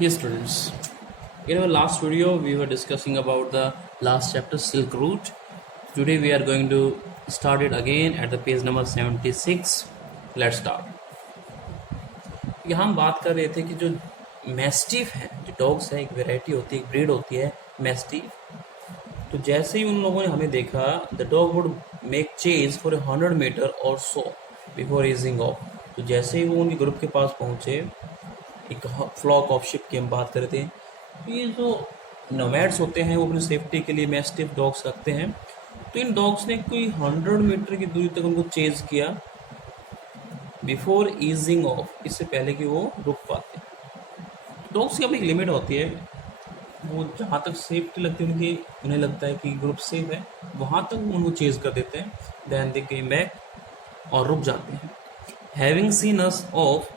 Yes, students. In our last video, we were discussing about the last chapter, Silk Route. Today, we are going to start it again at the page number 76. Let's start. यहाँ हम बात कर रहे थे कि जो mastiff है, जो डॉग्स है, एक वेराइटी होती है, एक ब्रीड होती है मैस्टिफ। तो जैसे ही उन लोगों ने हमें देखा, the dog would make chase for 100 metre और सो बिफोर ईजिंग ऑफ। तो जैसे ही वो उनके ग्रुप के पास पहुंचे, एक फ्लॉक ऑफ शिप की हम बात कर रहे थे। ये जो नोमैड्स होते हैं वो अपनी सेफ्टी के लिए मैस्टिफ डॉग्स रखते हैं। तो इन डॉग्स ने कोई 100 मीटर की दूरी तक उनको चेज किया बिफोर ईजिंग ऑफ, इससे पहले कि वो रुक पाते। डॉग्स की अपनी एक लिमिट होती है, वो जहाँ तक सेफ्टी लगती है उनकी, उन्हें लगता है कि ग्रुप सेफ है, वहाँ तक वो उनको चेज कर देते हैं। देन दे केम बैक और रुक जाते हैं। Having scene us of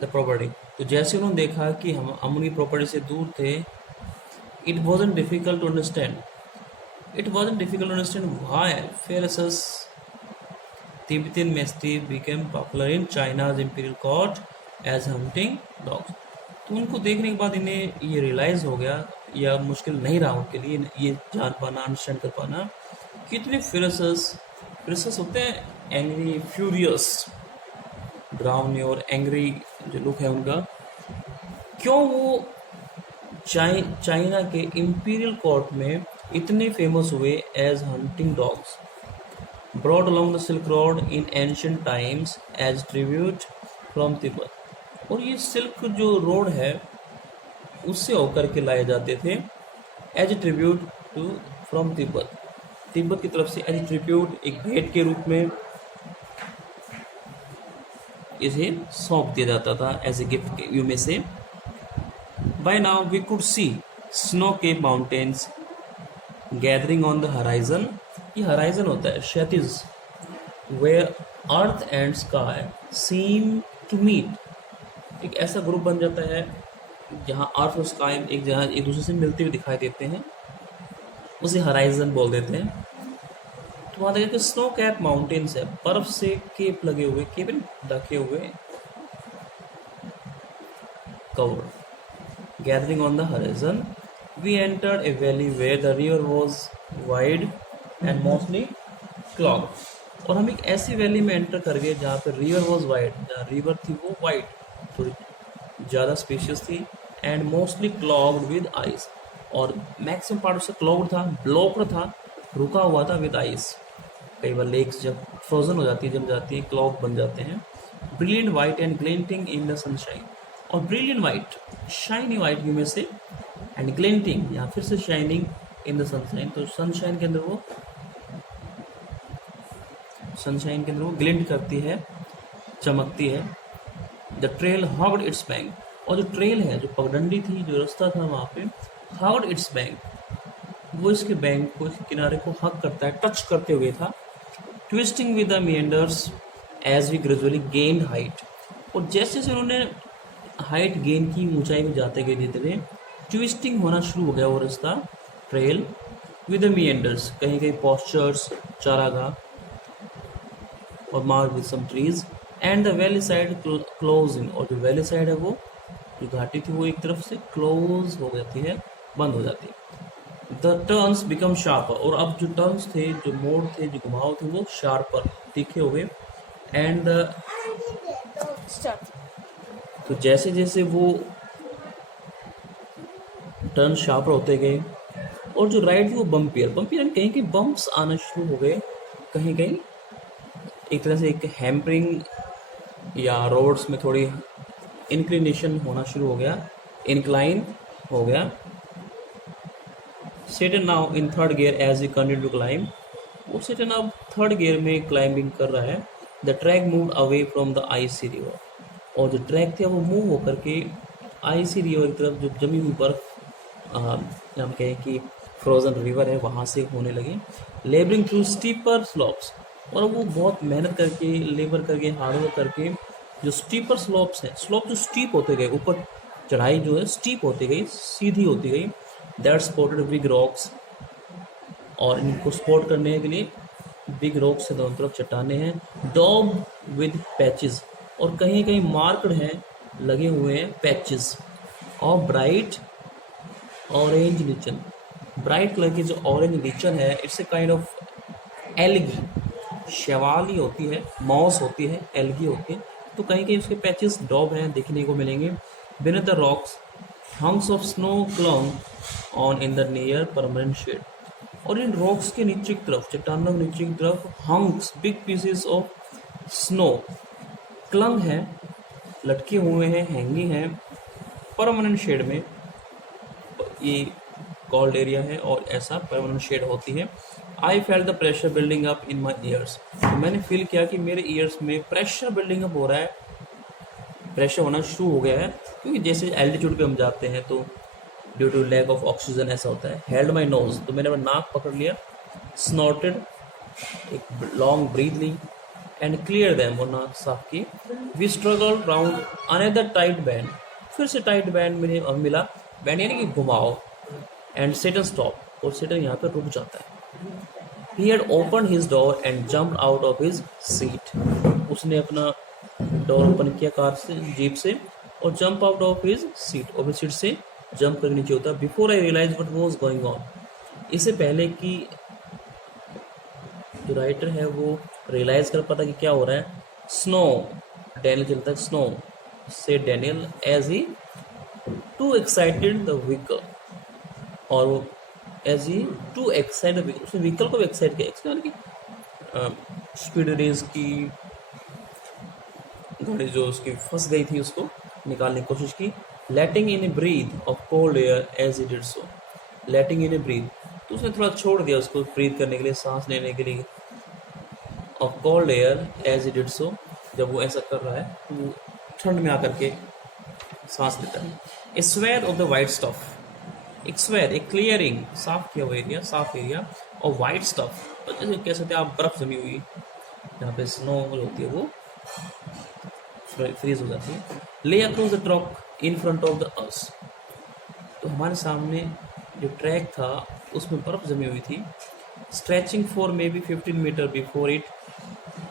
the property, तो जैसे उन्होंने देखा कि हम उनकी प्रॉपर्टी से दूर थे, it wasn't difficult to understand why ferocious Tibetan Mastiff became popular in China's imperial court as hunting dogs। तो उनको देखने के बाद इन्हें ये रियलाइज हो गया, या मुश्किल नहीं रहा उनके लिए ये जान पाना, अंडरस्टैंड कर पाना कि इतने फिरसस होते हैं, एंग्री, फ्यूरियस, ड्राउनी और एंग्री जो लुक है उनका, क्यों वो चाइना के इंपीरियल कोर्ट में इतने फेमस हुए as hunting dogs. Brought along the Silk Road in ancient times as tribute from Tibet। और ये सिल्क जो रोड है उससे होकर के लाए जाते थे as a tribute to from Tibet की तरफ से, एज ए ट्रिब्यूट, एक भेंट के रूप में इसे सौंप दिया जाता था एज ए गिफ्ट यू में से। By now we could see snow cap mountains gathering on the horizon. ये हराइजन होता है क्षैतिज, where earth and sky seem to meet. एक ऐसा ग्रुप बन जाता है जहाँ अर्थ और स्काई एक जगह एक दूसरे से मिलते हुए दिखाई देते हैं, उसे हराइजन बोल देते हैं। तो वहाँ देखिए स्नो कैप माउंटेन्स है, बर्फ से केप लगे हुए, केप ढके हुए, covered, gathering on the horizon. We entered a valley where the river was wide and mostly clogged. और हम एक ऐसी वैली में एंटर कर गए जहाँ पर रिवर वॉज वाइड, जहाँ रिवर थी वो वाइड, थोड़ी ज़्यादा स्पेशियस थी, and mostly clogged with ice. और मैक्सिमम पार्ट उससे क्लॉग्ड था, ब्लॉक्ड था, रुका हुआ था विद आइस। कई बार लेक्स जब फ्रोजन हो जाती है, जम जाती है, क्लॉग बन जाते हैं। Brilliant white and glinting in the sunshine. और brilliant white, shiny white view में से, एंड ग्लिंटिंग, यहाँ फिर से शाइनिंग इन द सनशाइन। तो सनशाइन के अंदर वो ग्लिंट करती है, चमकती है। The trail hogged its bank. और जो ट्रेल है, जो पगडंडी थी, जो रास्ता था वहाँ पे, हॉग्ड इट्स बैंक, वो इसके बैंक को, इसके किनारे को हक करता है, टच करते हुए था। Twisting with the meanders as we gradually gained height. और जैसे जैसे उन्होंने हाइट गेन की, ऊंचाई में जाते गए धीरे धीरे, ट्विस्टिंग होना शुरू हो गया वो रास्ता, ट्रेल विद द meanders, कहीं कहीं पॉस्चर्स, चारागाह, और mark with some trees, and the valley side closing. और जो वैली साइड है, वो जो घाटी थी, वो एक तरफ से क्लोज हो जाती है, बंद हो जाती है। The turns become sharper. और अब जो टर्न्स थे, जो मोड़ थे, जो घुमाव थे, वो शार्पर, तीखे हो गए। एंड तो जैसे जैसे वो टर्न शार्पर होते गए, और जो राइड थी वो बम्पियर कहीं कहीं बम्प्स आना शुरू हो गए, कहीं कहीं एक तरह से एक हैम्परिंग, या रोड्स में थोड़ी इंक्लिनेशन होना शुरू हो गया, इंक्लाइन हो गया। Seton now in third gear as we continue to climb. वो सेटन अब थर्ड गियर में क्लाइंबिंग कर रहा है। The track move away from the IC river. और जो ट्रैक थे वो मूव होकर के आईसी रिवर की तरफ, जो जमी हुई बर्फ, हम कहें कि फ्रोजन रिवर है, वहाँ से होने लगे। Labouring through steeper slopes. और वो बहुत मेहनत करके, लेबर करके, हार्डवर्क करके, जो स्टीपर स्लोप्स हैं, स्लोप जो स्टीप होते गए, ऊपर चढ़ाई जो है स्टीप होती गई, सीधी होती गई। That spotted big rocks. और इनको स्पॉट करने के लिए बिग रॉक्स से दोनों तरफ चट्टाने हैं। Dog with patches. और कहीं कहीं मार्कड हैं, लगे हुए हैं पैचेस, और bright orange lichen. Bright colour की जो ऑरेंज लीचन है, it's a kind of algae, शैवाली होती है, मॉस होती है, एल्गी होती है। तो कहीं कहीं उसके पैचेस डॉब हैं देखने को मिलेंगे। Beneath the rocks hunks of snow clung on in the near permanent shade. और इन रॉक्स के नीचे की तरफ, चट्टानों के नीचे की तरफ hunks, big pieces of snow clung है, लटके हुए हैं, हैंगिंग हैं परमानेंट शेड में। ये कोल्ड एरिया है और ऐसा परमानेंट शेड होती है। I felt the pressure building up in my years. तो मैंने फील किया कि मेरे ईयर्स में प्रेशर बिल्डिंग अप हो रहा है, प्रेशर होना शुरू हो गया है। क्योंकि जैसे एल्टीट्यूड पे हम जाते हैं तो due to lack of oxygen ऐसा होता है। हेल्ड माई नोज, तो मैंने अपना नाक पकड़ लिया। स्नॉटेड, एक लॉन्ग ब्रीथ ली एंड क्लियर दैम, और नाक साफ की। We struggle round another tight band, फिर से टाइट बैंड में मिला। बैंड यानी कि घुमाओ। एंड सेटन स्टॉप, और सेटन यहाँ पर रुक जाता है। He had opened his door and jumped out of his seat. उसने अपना डोर ओपन किया कार से, जीप से, और jump out of his seat, और सीट से जंप करके नीचे होता। Before I realise what was going on, इससे पहले कि जो राइटर है वो रियलाइज कर पाता कि क्या हो रहा है। स्नो, डैनियल चलता है। स्नो से Daniel as he too excited the vehicle, और वो एज ही टू एक्साइट उसने व्हीकल को भी एक्साइट किया। एक्साइट की स्पीड रेस की गाड़ी जो उसकी फंस गई थी उसको निकालने की कोशिश की। Letting in a breath of cold air as it did so. Letting in a breath, तो उसने थोड़ा छोड़ दिया उसको ब्रीथ करने के लिए, सांस लेने के लिए। Of cold air as it did so, जब वो ऐसा कर रहा है तो वो ठंड में आकर के सांस लेता है। A swath of the white stuff, एक स्वेथ, एक क्लियरिंग, साफ किया हुआ एरिया, साफ एरिया, और वाइट स्टफ, जैसे कह सकते हैं आप बर्फ जमी हुई जहाँ पे स्नो होती है वो फ्रीज हो जाती है। ले across the truck in front of the अस, तो हमारे सामने जो ट्रैक था उसमें बर्फ जमी हुई थी। Stretching for maybe 15 metre before it,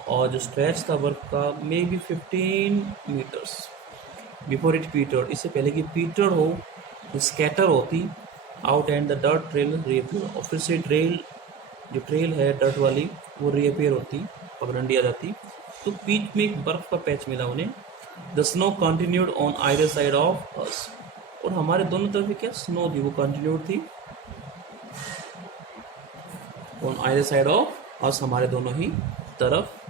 और जो स्ट्रेच था बर्फ का maybe 15 metres before it petered, इससे पहले कि पीटर्ड हो, स्कैटर होती out and the dirt trail reappear, और फिर से ट्रेल, जो ट्रेल है डर्ट वाली, वो रीअपियर होती, पगडंडी आ जाती। तो बीच में एक बर्फ का पैच मिला उन्हें। The snow continued on either side of अस, और हमारे दोनों तरफ क्या स्नो थी, वो कंटिन्यूड थी on either side of us, हमारे दोनों ही तरफ।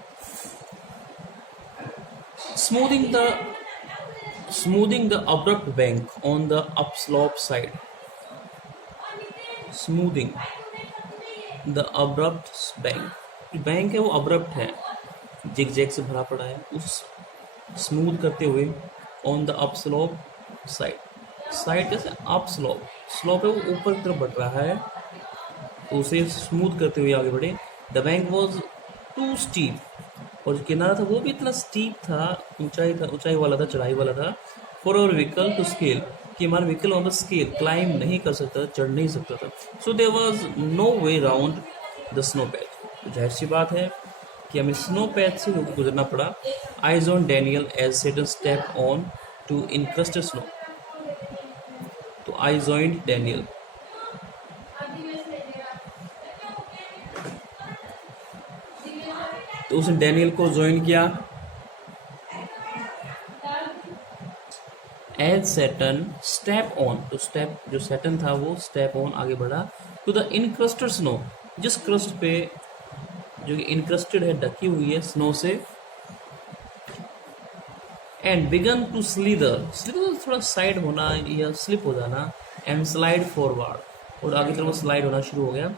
Smoothing the abrupt bank on the upslope side. Smoothing the abrupt bank, bank है वो अब्रप्ट है, जिग जैग से भरा पड़ा है, उस स्मूथ करते हुए on the upslope side. Side जैसे अप स्लोप, स्लोप है वो ऊपर की तरफ बढ़ रहा है, तो उसे स्मूथ करते हुए आगे बढ़े। The bank was too steep, और जो किनारा था वो भी इतना स्टीप था, ऊंचाई वाला था, चढ़ाई वाला था। For our vehicle to scale, कि हमारा vehicle on the scale climb नहीं कर सकता, चढ़ नहीं सकता था। So there was no way round the snow patch, तो जाहिर सी बात है कि हमें स्नो पैच से होकर गुजरना पड़ा। Eyes on Daniel as Seton step on to encrusted snow, तो आई जॉइंड डैनियल, तो उसने डैनियल को ज्वाइन किया। एज सेटन स्टेप ऑन, तो स्टेप जो सेटन था वो स्टेप ऑन आगे बढ़ा टू द इनक्रस्टेड स्नो, जिस क्रस्ट पे जो कि इनक्रस्टेड है, ढकी हुई है स्नो से। एंड बिगन टू स्लीदर, स्लीदर थोड़ा साइड होना या स्लिप हो जाना। एंड स्लाइड फॉरवर्ड, और आगे तरफ स्लाइड होना शुरू हो गया।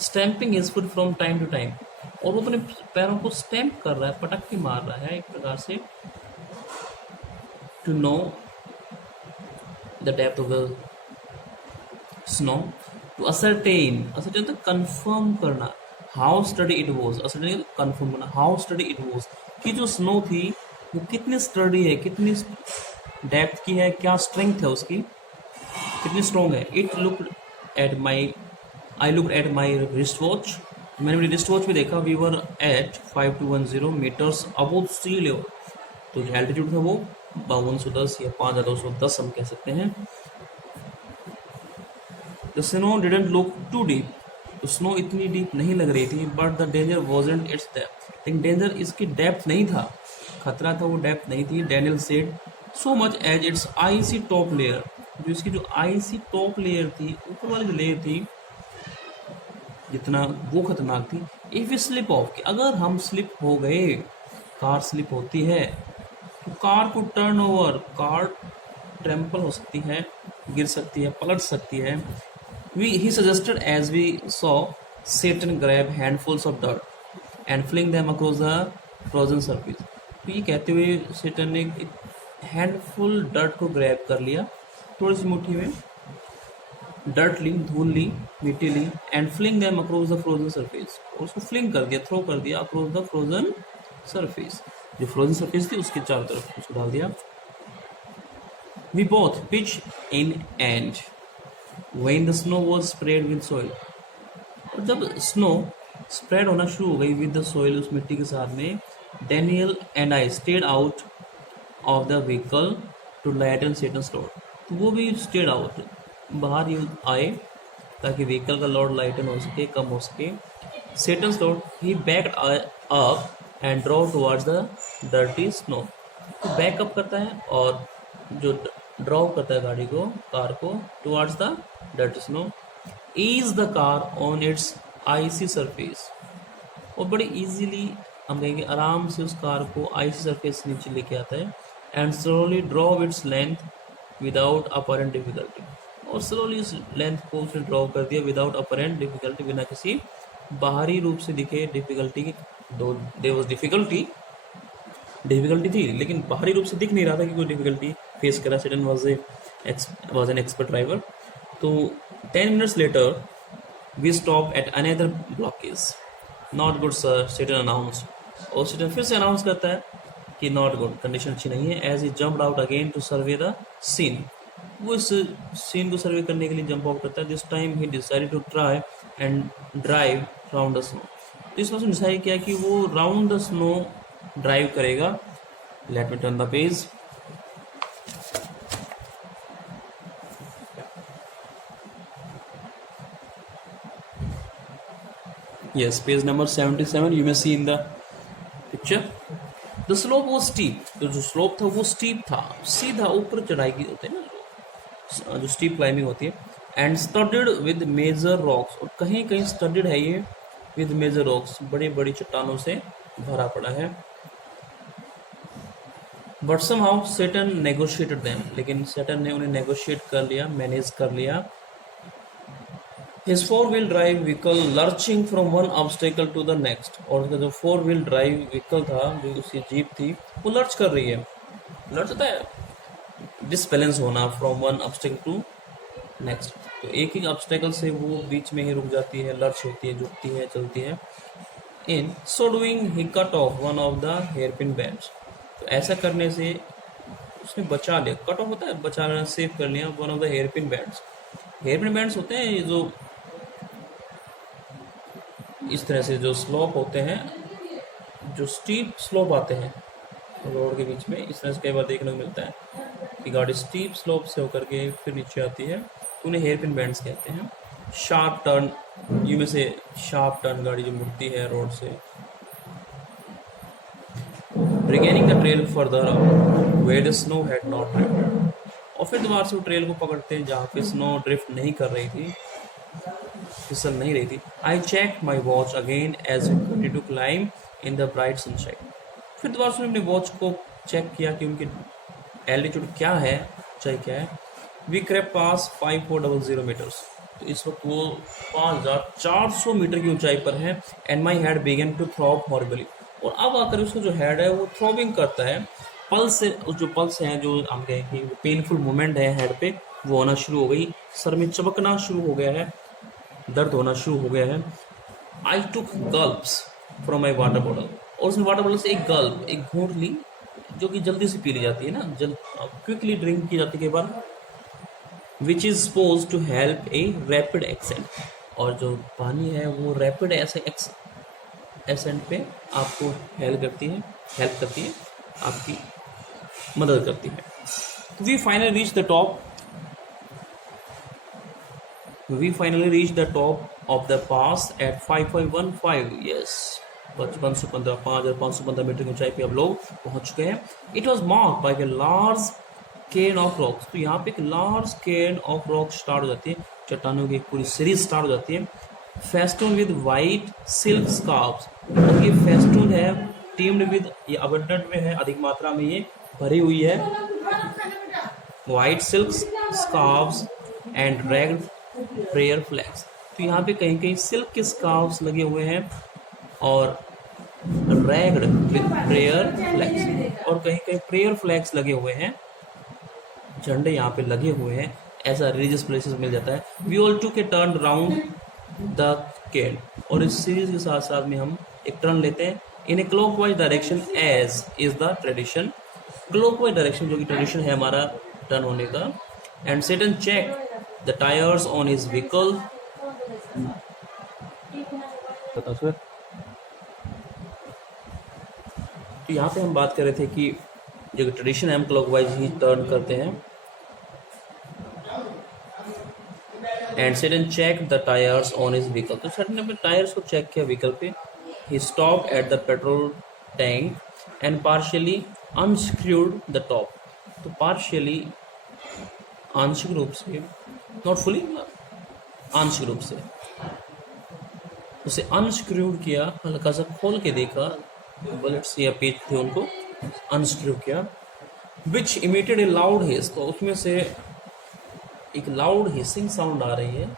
Stamping his foot from time to time, और वो अपने पैरों को स्टैम्प कर रहा है, पटक के मार रहा है एक प्रकार से। To know the depth of the snow, to ascertain, ascertain तो कंफर्म करना, how sturdy it was, ascertain confirm करना, हाउ स्टडी इट वॉज, कि जो स्नो थी वो कितनी स्टडी है, कितनी डेप्थ की है, क्या स्ट्रेंथ है उसकी, कितनी स्ट्रॉन्ग है। It looked at my, I looked at my wrist watch, मैंने मेरी रिस्ट वॉच पे देखा। We were at 5210 metres above sea level, तो जो एल्टीट्यूड था वो 5210 या 5210 हम कह सकते हैं। The snow didn't look too deep, तो स्नो इतनी डीप नहीं लग रही थी, but the danger wasn't its depth, लेकिन डेंजर इसकी डेप्थ नहीं था, खतरा था वो डेप्थ नहीं थी। Daniel said so much as its icy top layer, जो इसकी जो आईसी टॉप लेयर थी, ऊपर वाली जो लेयर थी, जितना वो खतरनाक थी। इफ यू स्लिप ऑफ, कि अगर हम स्लिप हो गए, कार स्लिप होती है तो कार को टर्न ओवर, कार ट्रैम्पल हो सकती है, गिर सकती है, पलट सकती है। He suggested, as we saw, Satan grab handfuls of dirt and fling them across the frozen surface. तो ये कहते हुए सेटन ने हैंडफुल डर्ट को ग्रैब कर लिया, थोड़ी सी मुट्ठी में डर्ट ली, धूल ली, मिट्टी ली, and fling them across the frozen surface, और उसको फ्लिंग कर दिया, थ्रो कर दिया अक्रॉस द फ्रोजन सरफेस, जो फ्रोजन सरफेस थी उसके चारों तरफ उसको डाल दिया। We both pitched in and when the snow was spread with soil, और जब स्नो स्प्रेड होना शुरू हो गई विद द सोइल, उस मिट्टी के साथ में, Daniel and I stayed out of the vehicle to lighten Seton's load, तो वो भी स्टेड आउट, बाहर ही आए ताकि व्हीकल का लोड लाइटन हो सके, कम हो सके। Satan's load he backed up and drove towards the dirty snow, तो बैकअप करता है और जो ड्रॉव करता है गाड़ी को, कार को, towards the dirty snow, ease the car on its icy surface, और बड़ी इजीली हम कहेंगे आराम से उस कार को आईसी सरफेस से नीचे लेके आता है। And slowly drove its length without apparent difficulty, और स्लोली उस लेंथ को उसने ड्रॉ कर दिया विदाउट अपरेंट डिफिकल्टी, बिना किसी बाहरी रूप से दिखे डिफिकल्टी की। दो देयर वाज डिफिकल्टी थी, लेकिन बाहरी रूप से दिख नहीं रहा था कि कोई डिफिकल्टी फेस करा। Seton was an expert driver. तो 10 minutes later we stop at another blockage, not good sir, Seton announce, और सेटन फिर से अनाउंस करता है कि नॉट गुड, कंडीशन अच्छी नहीं है। As he jump out again to survey the scene, वो इस सीन को सर्वे करने के लिए जंप आउट करता है। This time he decided to try and drive round the snow, तो इस बार उसने डिसाइड किया कि वो राउंड द स्नो ड्राइव करेगा। Let me turn the page. Yes, page number 77 you may see in the picture. The slope was steep, तो जो स्लोप था वो स्टीप था, सीधा ऊपर चढ़ाई की होती है ना, जो स्टीप क्लाइंबिंग होती है। And studded with major rocks, और कहीं कहीं स्टडेड है ये विद मेजर रॉक्स, बड़ी बड़ी चट्टानों से भरा पड़ा है। But somehow Seton negotiated them, लेकिन सेटन ने उन्हें नेगोशिएट कर लिया, मैनेज कर लिया। His four-wheel drive vehicle lurching from one obstacle to the next, और उसका जो 4-wheel drive vehicle था, जो उसकी जीप थी, वो लर्च कर रही है। लर्च होता है डिसबैलेंस होना, from one obstacle to next, तो एक ही ऑब्स्टेकल से वो बीच में ही रुक जाती है, लर्च होती है, झुकती है, चलती है। In so doing he cut off one of the hairpin bends, तो ऐसा करने से उसने बचा लिया, कट ऑफ होता है बचा, सेव कर लिया, one of the hairpin bands. Hairpin bands होते हैं ये जो इस तरह से जो स्लोप होते हैं, जो स्टीप स्लोप आते हैं रोड के बीच में, इस तरह से कई बार देखने को मिलता है कि गाड़ी स्टीप स्लोप से होकर के फिर नीचे आती है, तो उन्हें हेयर पिन बैंड्स कहते हैं। शार्प टर्न, यू में से शार्प टर्न, गाड़ी जो मुड़ती है रोड से। Regaining the trail further where the snow had not drifted, और फिर दोबारा से वो ट्रेल को पकड़ते हैं जहाँ पे स्नो ड्रिफ्ट नहीं कर रही थी, फिसल नहीं रही थी। I check my watch again as we to climb in the bright sunshine, फिर दोबारा से अपने वॉच को चेक किया कि उनकी एल्टीट्यूड क्या है, ऊंचाई क्या है। वी क्रेप पास 5400 मीटर्स, तो इस वक्त वो 5400 मीटर की ऊंचाई पर है। And my head began to throb horribly, और अब आकर उसका जो हेड है वो थ्रॉबिंग करता है, पल्स से, जो पल्स है, जो हम कहें कि पेनफुल मूवमेंट है हेड पे, वो होना शुरू हो गई, सर में चमकना शुरू हो गया है, दर्द होना शुरू हो गया है। आई टुक गल्प्स फ्रॉम माई वाटर बॉटल, और उसने वाटर बॉटल से एक गल्प, एक घूंट ली, जो कि जल्दी से पी ली जाती है ना, क्विकली ड्रिंक की जाती है कई बार, which is suppose to help a rapid ascent, और जो पानी है वो रैपिड एसेंट पे आपको हेल्प करती है आपकी मदद करती है. We finally reach the top. We finally reached the top of the pass at 5515. Yes, 5515 metre की ऊंचाई पे अब लोग पहुंच चुके हैं. It was marked by a large cairn of rocks. तो यहाँ पे एक large cairn of rocks start हो जाती है, चट्टानों की एक पूरी सीरीज स्टार्ट हो जाती है. Festooned with white silk scarves. और ये festooned है, teamed with, ये abundant में है, अधिक मात्रा में ये भरी हुई है. White silk scarves and ragged prayer flags. तो यहाँ पे कहीं कहीं सिल्क के स्कार्फ्स लगे हुए हैं और रैग्ड विद प्रेयर फ्लैग्स, और कहीं कहीं प्रेयर फ्लैग्स लगे हुए हैं, झंडे यहाँ पे लगे हुए हैं. ऐसा रिलीजियस प्लेसेस मिल जाता है. We all took a turn round the cairn. और इस सीरीज के साथ साथ में हम एक टर्न लेते हैं in a clockwise direction as is the tradition. Clockwise direction जो कि ट्रेडिशन है हमारा टर्न होने का. And Seton check the tires on his vehicle. बताओ सर. तो यहाँ पे हम बात कर रहे थे कि जो ट्रेडिशन है हम क्लॉकवाइज ही टर्न करते हैं. And Seton check the tyres on his vehicle. तो सर ने अपने टायर्स को चेक किया व्हीकल पे. He stop at the petrol tank and partially unscrewed the top. तो पार्शियली आंशिक रूप से, नॉट फुली, आंशिक रूप से उसे अनस्क्रूड किया, हल्का सा खोल के देखा, बुलेट्स या पेज थे उनको अनस्क्रू किया. विच इमिटेड ए लाउड हिस. तो उसमें से एक लाउड हिसिंग साउंड आ रही है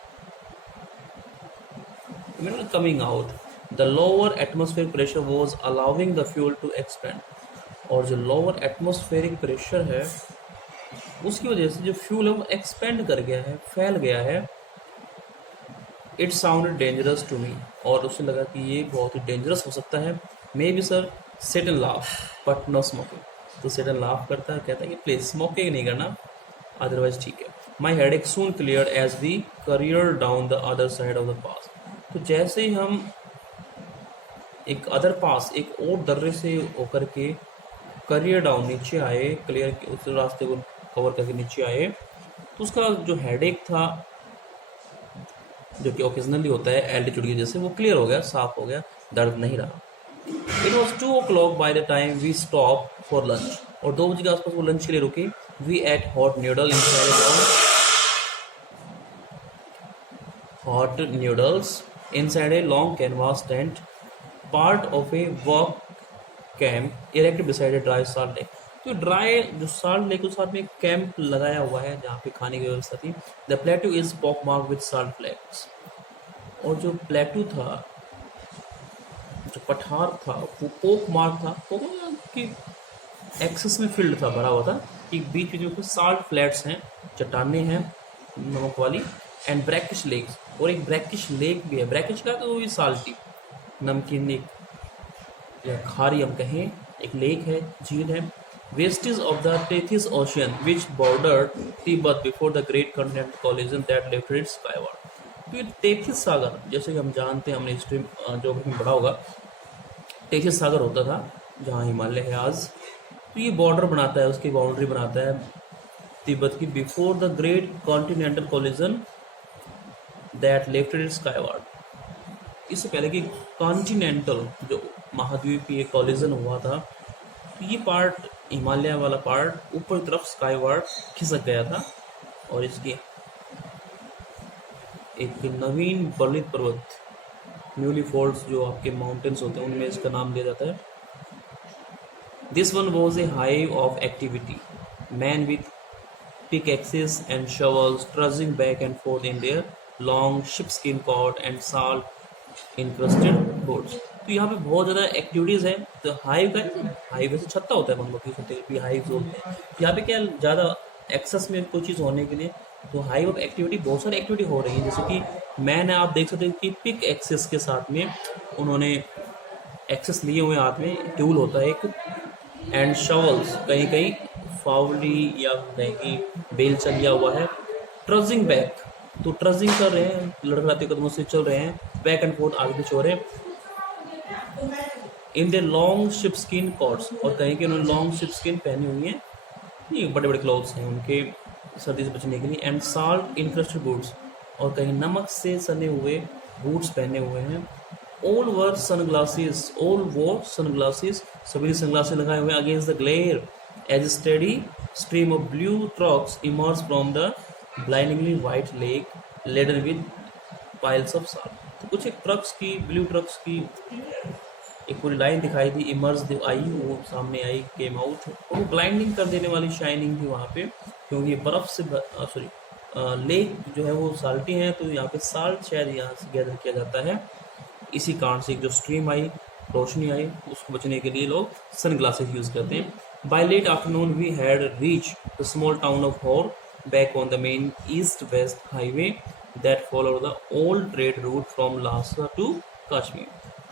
coming out. The lower atmospheric pressure was allowing the fuel to expand. और जो लोअर एटमॉस्फेरिक प्रेशर है उसकी वजह से जो फ्यूल है वो एक्सपेंड कर गया है, फैल गया है. It sounded dangerous to me. और उससे लगा कि ये बहुत ही डेंजरस हो सकता है. Maybe sir sit and laugh but no smoking. तो सिट एंड लाफ करता है, कहता है कि प्लीज स्मोकिंग नहीं करना, अदरवाइज ठीक है. My headache soon clear as we career down the other side of the pass. तो जैसे ही हम एक अदर पास, एक और दर्रे से होकर के करियर डाउन नीचे आए, क्लियर उस रास्ते को कवर करके नीचे आए, तो उसका जो हेडेक था, जो कि ओकेजनली होता है एल्टीट्यूड की वजह से, वो क्लियर हो गया, साफ हो गया, दर्द नहीं रहा. It was 2 o'clock by the time we stop for lunch. और 2 बजे के आसपास वो लंच के लिए रुके. We ate hot noodle inside a long canvas tent, part of a work camp erected beside a dry salt lake. तो dry जो साल्ट लेक उस साथ में एक कैंप लगाया हुआ है जहाँ पे खाने की व्यवस्था थी. The plateau is pock mark with salt flakes. और जो प्लेटू था, जो पठार था, वो पोक मार्क था. पोक की एक्सेस में फील्ड था, भरा हुआ था, कि बीच बीच में कुछ साल्ट फ्लैट्स हैं, चट्टाने हैं नमक वाली. And brackish lakes. और एक ब्रैकिश लेक भी है. ब्रैकिश का तो वो भी साल्टी नमकीन एक या खारी हम कहें, एक लेक है, झील है. Wastes of the Tethys Ocean, which bordered Tibet before the Great Continental Collision that lifted it skyward. तो ये टेथिस सागर, जैसे कि हम जानते हैं, हमने हिस्ट्री ज्योग्राफी में पढ़ा होगा, टेथिस सागर होता था जहाँ हिमालय है आज. तो ये बॉर्डर बनाता है, उसकी बाउंड्री बनाता है तिब्बत की, before the great continental collision that lifted it skyward. इससे पहले कि कॉन्टिनेंटल जो महाद्वीपीय कॉलिजन हुआ था, तो ये पार्ट, हिमालय वाला पार्ट ऊपर की तरफ स्काईवार्ड खिसक गया था. और इसके एक नवीन वर्णित पर्वत, न्यूली फॉल्स जो आपके माउंटेन्स होते हैं, उनमें इसका नाम दिया जाता है. This one was a hive of activity. Man with pickaxes and shovels trudging back and forth in their long sheepskin coat and salt encrusted boats. तो यहाँ पे बहुत ज़्यादा एक्टिविटीज़ है. तो हाइव का, हाइव से छत्ता होता है मधुमक्खी छत्ते, हाइव होते हैं. यहाँ पे क्या ज़्यादा एक्सेस में कोई चीज़ होने के लिए, तो हाइव ऑफ एक्टिविटी, बहुत सारी एक्टिविटी हो रही है. जैसे कि मैंने, आप देख सकते हैं कि पिक एक्सेस के साथ में उन्होंने एक्सेस लिए हुए, हाथ में टूल होता है एक, एंड शवल्स, कहीं कहीं फावली या कहीं की बेलचा लिया हुआ है. ट्रजिंग बैक, तो ट्रजिंग कर रहे हैं, लड़खड़ाते कदमों से चल रहे हैं, बैक एंड फोर्थ, आगे पीछे हो रहे हैं. In the long ship skin quotes, और कहीं के उन्होंने लॉन्ग शिप स्किन पहनी हुई है, ये बड़े बड़े क्लॉथ्स हैं उनके सर्दी से बचने के लिए, एंड साल्ट इनक्रस्टेड बूट्स, और कहीं नमक से सने हुए बूट्स पहने हुए हैं। ऑल वर सनग्लासेस, ऑल वो सनग्लासेस, सभी ने सनग्लासेस लगाए हुए हैं, against the glare as steady stream of blue trucks emerge from the blindingly white lake laden with piles of salt. तो कुछ एक ट्रक्स की, ब्लू ट्रक्स की एक पूरी लाइन दिखाई दी, इमर्ज आई, वो सामने आई, केम आउट, और वो ब्लाइंडिंग कर देने वाली शाइनिंग थी वहाँ पे, क्योंकि बर्फ से सॉरी लेक जो है वो साल्टी है, तो यहाँ पे साल्ट शायद यहाँ से गैदर किया जाता है, इसी कारण से जो स्ट्रीम आई, रोशनी आई, उसको बचने के लिए लोग सन ग्लासेस यूज करते हैं। By late afternoon we had reach the small town of हॉर बैक on the main east west highway that follow the old trade route from Lhasa to Kashmir.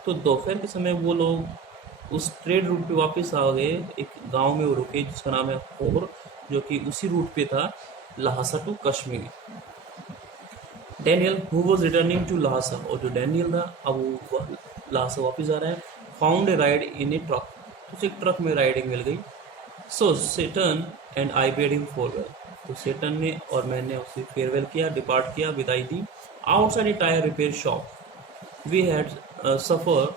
तो दोपहर के समय वो लोग उस ट्रेड रूट पे वापस आ गए, एक गांव में वो रुके जिसका नाम है हॉर, जो कि उसी रूट पे था Lhasa to Kashmir. Daniel who was returning to Lhasa, और जो डैनियल था अब वो लहासा वापस आ रहा है, found a ride in A truck, उसे एक ट्रक में राइडिंग मिल गई। सो सेटन एंड आई बेड हिम फॉरवेल, तो सेटन ने और मैंने उसे फेयरवेल किया, डिपार्ट किया, विदाई दी। Outside a tyre repair shop we had suffered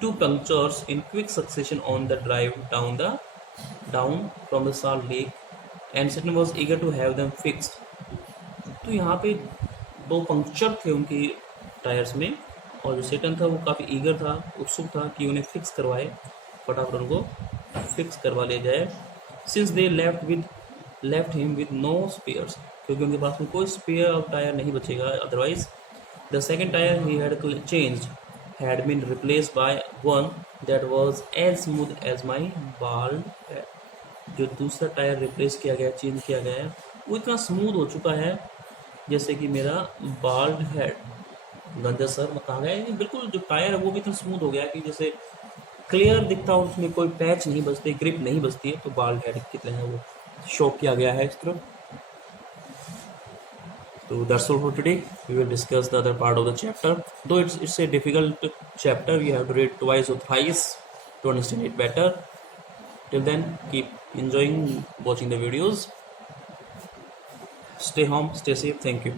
2 punctures in quick succession on the drive down from the Salt Lake, and Seton was eager to have them fixed. तो यहाँ पे 2 पंक्चर थे उनके tyres में, और जो सेटन था वो काफ़ी ईगर था, उत्सुक था कि उन्हें फिक्स करवाए, फटाफट उनको फिक्स करवा लिया जाए। Since they left him with no spares, क्योंकि उनके पास में कोई स्पेयर ऑफ टायर नहीं बचेगा otherwise. The second tire he had changed had been replaced by one that was as smooth as my bald head. जो दूसरा टायर रिप्लेस किया गया, चेंज किया गया है, वो इतना स्मूथ हो चुका है जैसे कि मेरा बाल्ड हेड, गंजा सर में कहा गया है, बिल्कुल जो टायर है वो भी इतना स्मूथ हो गया कि जैसे क्लियर दिखता हो, उसमें कोई पैच नहीं बचते, ग्रिप नहीं बचती है, तो बाल्ड हेड कितना है वो शो किया गया है इस तरफ। So that's all for today. We will discuss the other part of the chapter. Though it's a difficult chapter, we have to read twice or thrice to understand it better. Till then, keep enjoying watching the videos. Stay home, stay safe. Thank you.